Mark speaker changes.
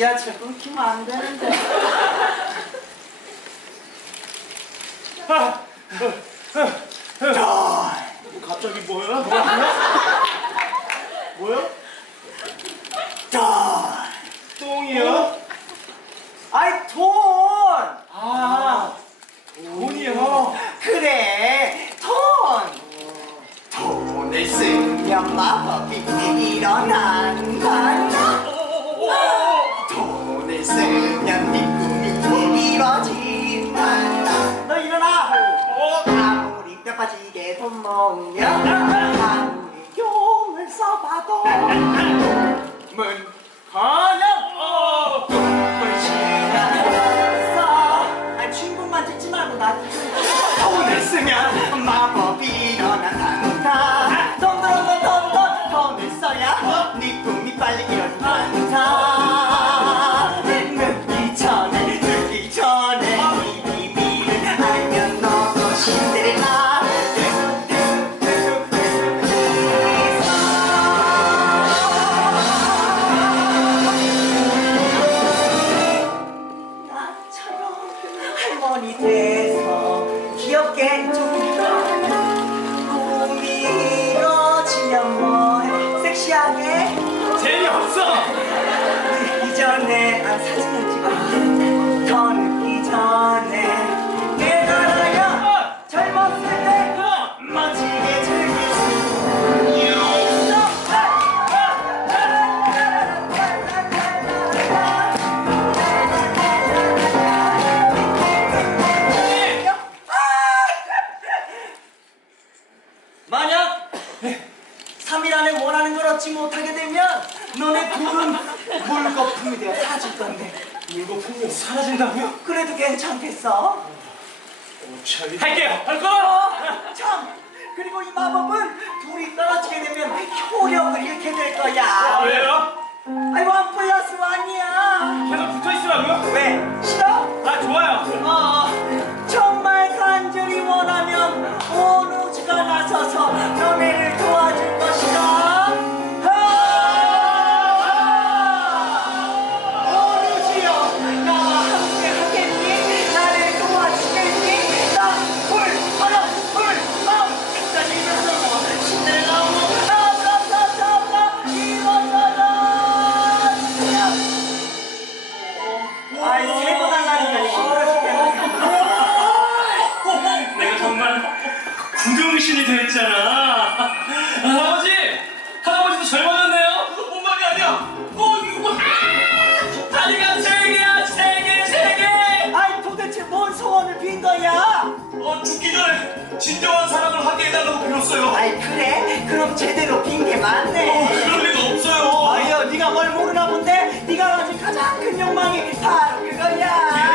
Speaker 1: 지하철 끊기면 안 되는데. 자,
Speaker 2: 갑자기 뭐야? 뭐야?
Speaker 1: 자, 빠지게 돈 먹냐? 아무리 용 할머니 돼서 귀엽게 좀 꿈이 이루어지면 뭐해 섹시하게
Speaker 2: 재미없어!
Speaker 1: 이전에 아, 사진을 찍었 3일 안에 원하는 걸 얻지 못하게 되면 너네 둘은 물거품이 되어 사라질 건데
Speaker 2: 물거품이 사라진다고요?
Speaker 1: 그래도 괜찮겠어?
Speaker 2: 오차리 할게요! 할 거야!
Speaker 1: 어, 참! 그리고 이 마법은 둘이 떨어지게 되면 효력을 잃게 될 거야
Speaker 2: 왜요?
Speaker 1: 아이 원 플러스 원이야
Speaker 2: 계속 붙어 있으라고요?
Speaker 1: 왜? 싫어?
Speaker 2: 아, 좋아요! 빌었어요.
Speaker 1: 아이 그래? 그럼 제대로 빈게 많네
Speaker 2: 그럴 리가 없어요.
Speaker 1: 아유 네가 뭘 모르나 본데 네가 가진 가장 큰 욕망이 바로 그거야